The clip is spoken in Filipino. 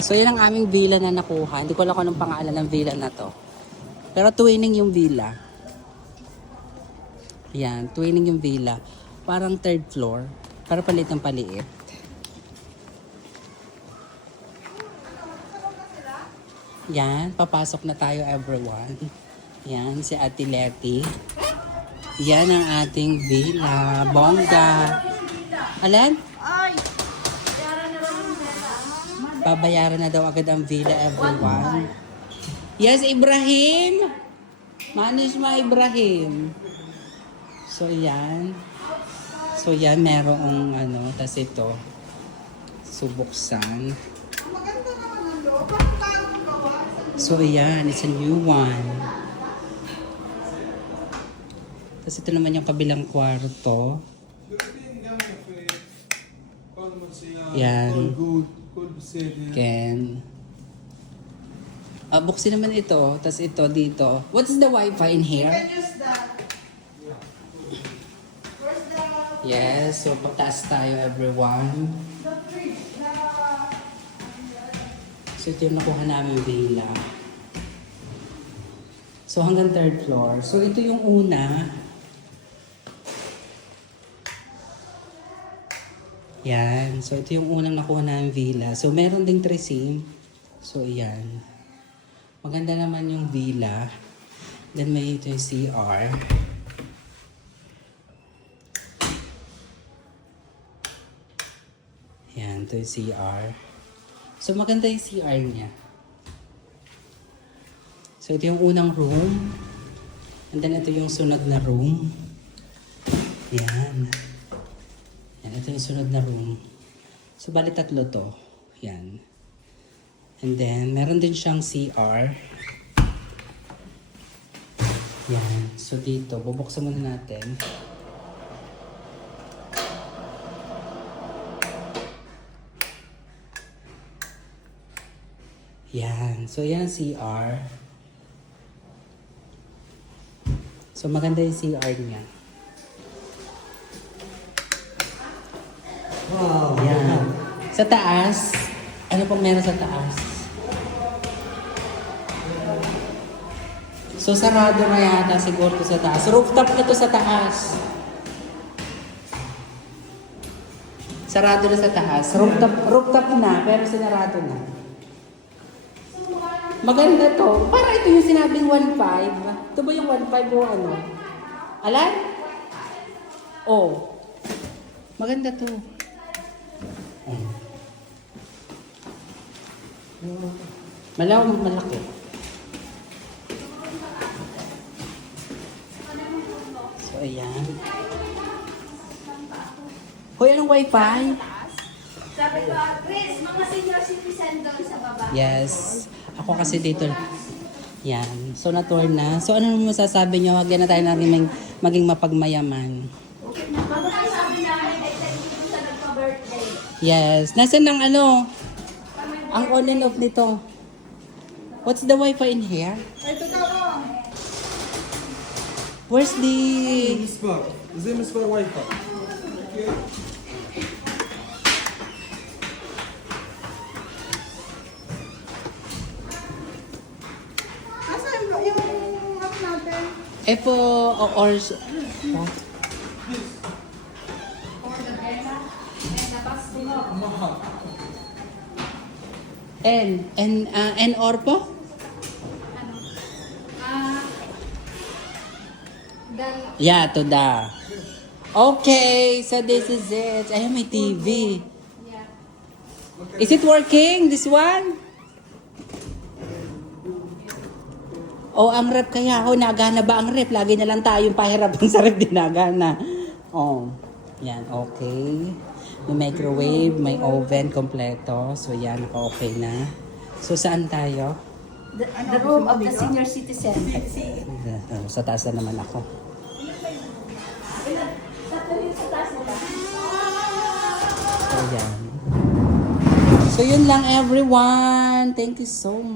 So, yun ang aming villa na nakuha. Hindi ko alam kung anong pangalan ng villa na to. Pero twinning yung villa. Yan, twinning yung villa. Parang third floor. Para palit ng paliit. Yan, papasok na tayo everyone. Yan, si Ate Letty. Yan ang ating villa. Bongga. Alan? Babayaran na daw agad ang villa everyone. Yes, Ibrahim! Manis ma Ibrahim. So, yan. So, yan, merong ano, tas ito, subuksan. So, ayan, it's a new one. Tapos ito naman yung kabilang kwarto. Yan. Ken. Ah, buksin naman ito. Tapos ito dito. What's the wifi in here? Yes, so pataas tayo everyone. So ito yung nakuha namin villa. So hanggang third floor. So ito yung una. Yan. So ito yung unang nakuha namin villa. So meron ding tresim. So yan. Maganda naman yung villa. Then may ito yung CR. Yan, ito yung CR. So maganda yung CR niya. So ito yung unang room. And then ito yung sunod na room. Yan. Yan, ito yung sunod na room. So bali tatlo to. Yan. And then meron din siyang CR. Yan. So dito, bubuksan muna natin. Yan. So, yan ang CR. So, maganda yung CR niya. Wow. Yan. Sa taas, ano pong meron sa taas? So, sarado na yata siguro to sa taas. Rooftop na to sa taas. Sarado na sa taas. Rooftop, rooftop na, pero sinarado na. Maganda to. Para ito yung sinabing 1.5. Ito ba yung 1.5 o ano? Alan? Oh. Maganda to. Oh. Malaw, malaki. So, ayan. Hoy, anong wifi? Sabi ko, Chris, mga senior citizen doon sa baba. Yes. Ako kasi dito. Yan. So, na-tour na. So, ano mo masasabi nyo? Wag na tayo natin maging mapagmayaman. Bago tayo sabi namin, ay thank you sa nagpa-birthday. Yes. Nasaan ang ano? Ang on and off nito. What's the wifi in here? Ito ka ko. Oh. Where's the... Misbar. Is it wifi? Okay. Asa yung, yung ano natin? Epo or... or oh. N. N, uh, N or po? Ah, dan, Yeah, to the. Okay, so this is it. Ayun, may TV. yeah. Is it working, this one? Oh, ang rep kaya. Oh, nagana ba ang rep? Lagi na lang tayong pahirapan sa rep, di nagana. Oh, yan, okay. May microwave, may oven, kompleto. So, yan, naka-okay na. So, saan tayo? The, the room of the senior citizen. Sa taas na naman ako. So, yan. So, yun lang everyone. Thank you so much.